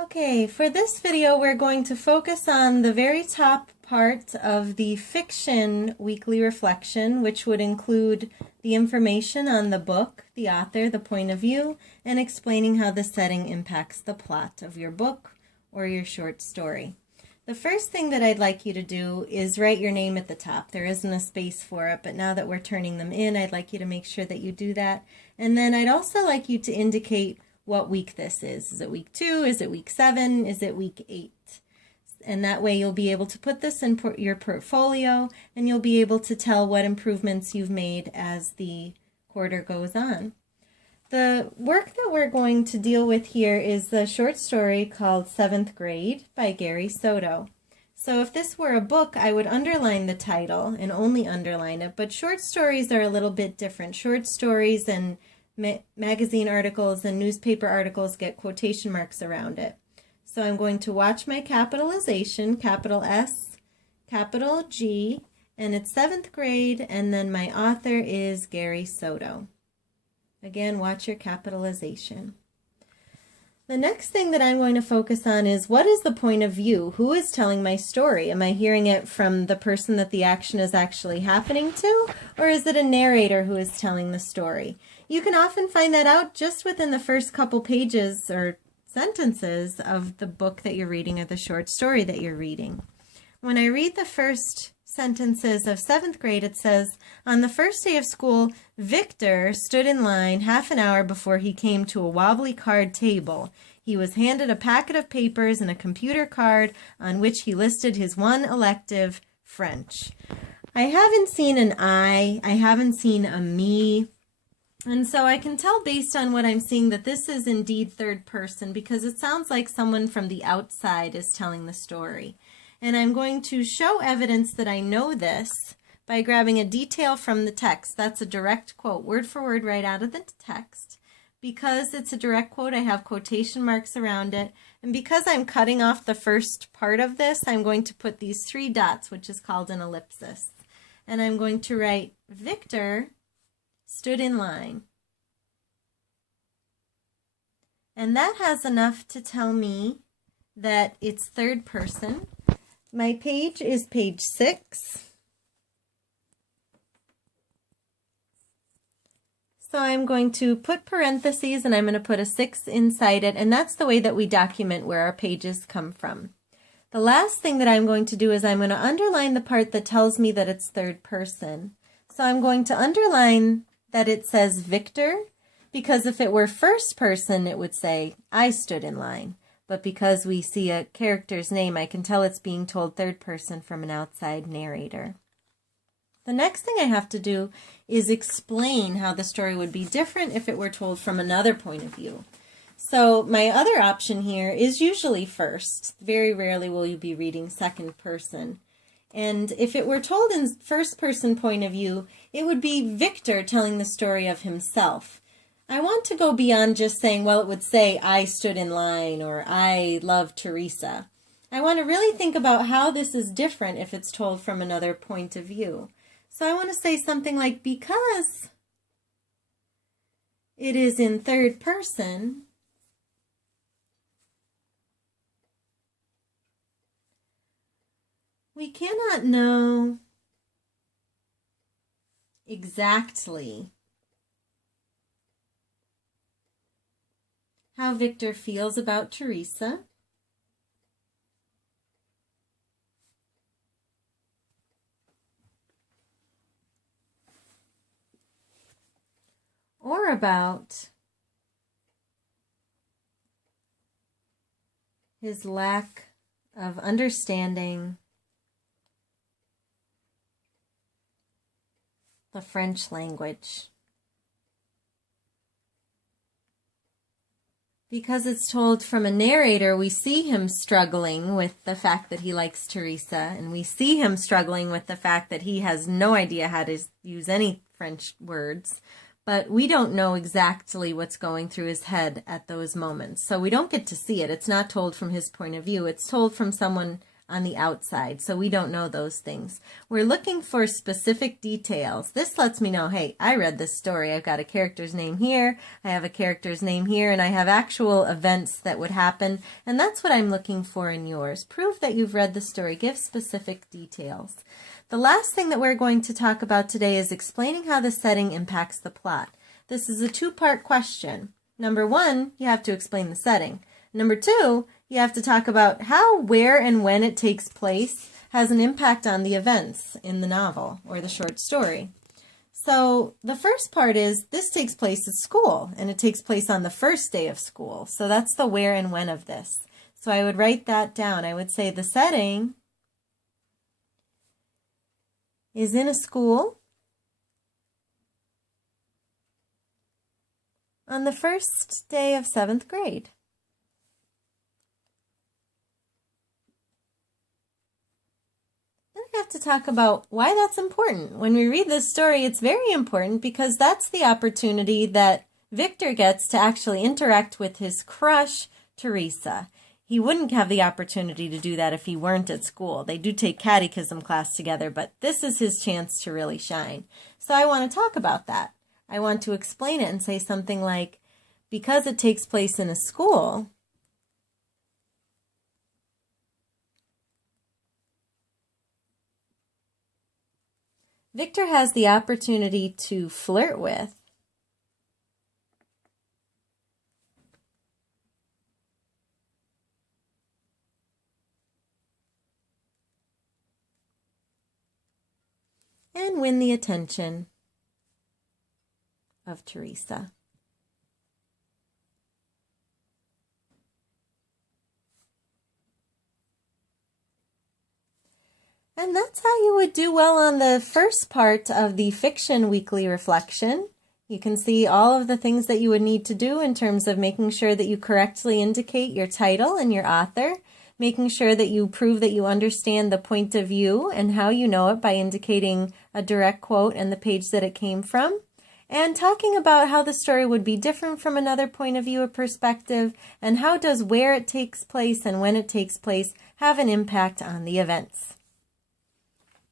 Okay, for this video we're going to focus on the very top part of the fiction weekly reflection, which would include the information on the book, the author, the point of view, and explaining how the setting impacts the plot of your book or your short story. The first thing that I'd like you to do is write your name at the top. There isn't a space for it, but now that we're turning them in, I'd like you to make sure that you do that. And then I'd also like you to indicate what week this is. Is it week 2? Is it week 7? Is it week 8? And that way you'll be able to put this in your portfolio, and you'll be able to tell what improvements you've made as the quarter goes on. The work that we're going to deal with here is the short story called 7th Grade by Gary Soto. So if this were a book, I would underline the title and only underline it, but short stories are a little bit different. Short stories and magazine articles and newspaper articles get quotation marks around it. So I'm going to watch my capitalization, capital S, capital G, and it's 7th grade, and then my author is Gary Soto. Again, watch your capitalization. The next thing that I'm going to focus on is, what is the point of view? Who is telling my story? Am I hearing it from the person that the action is actually happening to, or is it a narrator who is telling the story? You can often find that out just within the first couple pages or sentences of the book that you're reading or the short story that you're reading. When I read the first sentences of 7th grade, it says, on the first day of school, Victor stood in line half an hour before he came to a wobbly card table. He was handed a packet of papers and a computer card on which he listed his one elective, French. I haven't seen an I haven't seen a me. And so I can tell based on what I'm seeing that this is indeed third person, because it sounds like someone from the outside is telling the story. And I'm going to show evidence that I know this by grabbing a detail from the text. That's a direct quote, word for word, right out of the text. Because it's a direct quote, I have quotation marks around it. And because I'm cutting off the first part of this, I'm going to put these 3 dots, which is called an ellipsis. And I'm going to write, Victor stood in line. And that has enough to tell me that it's third person. My page is page 6. So I'm going to put parentheses and I'm going to put a 6 inside it, and that's the way that we document where our pages come from. The last thing that I'm going to do is I'm going to underline the part that tells me that it's third person. So I'm going to underline that it says Victor, because if it were first person, it would say, I stood in line. But because we see a character's name, I can tell it's being told third person from an outside narrator. The next thing I have to do is explain how the story would be different if it were told from another point of view. So my other option here is usually first. Very rarely will you be reading second person. And if it were told in first person point of view, it would be Victor telling the story of himself. I want to go beyond just saying, well, it would say, I stood in line, or I love Teresa. I want to really think about how this is different if it's told from another point of view. So I want to say something like, because it is in third person, we cannot know exactly how Victor feels about Teresa. Or about his lack of understanding the French language. Because it's told from a narrator, we see him struggling with the fact that he likes Teresa, and we see him struggling with the fact that he has no idea how to use any French words, but we don't know exactly what's going through his head at those moments. So we don't get to see it. It's not told from his point of view. It's told from someone on the outside, so we don't know those things. We're looking for specific details. This lets me know, hey, I read this story. I've got a character's name here, I have a character's name here, and I have actual events that would happen, and that's what I'm looking for in yours. Prove that you've read the story. Give specific details. The last thing that we're going to talk about today is explaining how the setting impacts the plot. This is a two-part question. Number one, you have to explain the setting. Number two, you have to talk about how, where, and when it takes place has an impact on the events in the novel or the short story. So the first part is this takes place at school, and it takes place on the first day of school. So that's the where and when of this. So I would write that down. I would say the setting is in a school on the first day of 7th grade. Then I have to talk about why that's important. When we read this story, it's very important because that's the opportunity that Victor gets to actually interact with his crush, Teresa. He wouldn't have the opportunity to do that if he weren't at school. They do take catechism class together, but this is his chance to really shine. So I want to talk about that. I want to explain it and say something like, because it takes place in a school, Victor has the opportunity to flirt with and win the attention of Teresa. And that's how you would do well on the first part of the fiction weekly reflection. You can see all of the things that you would need to do in terms of making sure that you correctly indicate your title and your author, making sure that you prove that you understand the point of view and how you know it by indicating a direct quote and the page that it came from, and talking about how the story would be different from another point of view or perspective, and how does where it takes place and when it takes place have an impact on the events.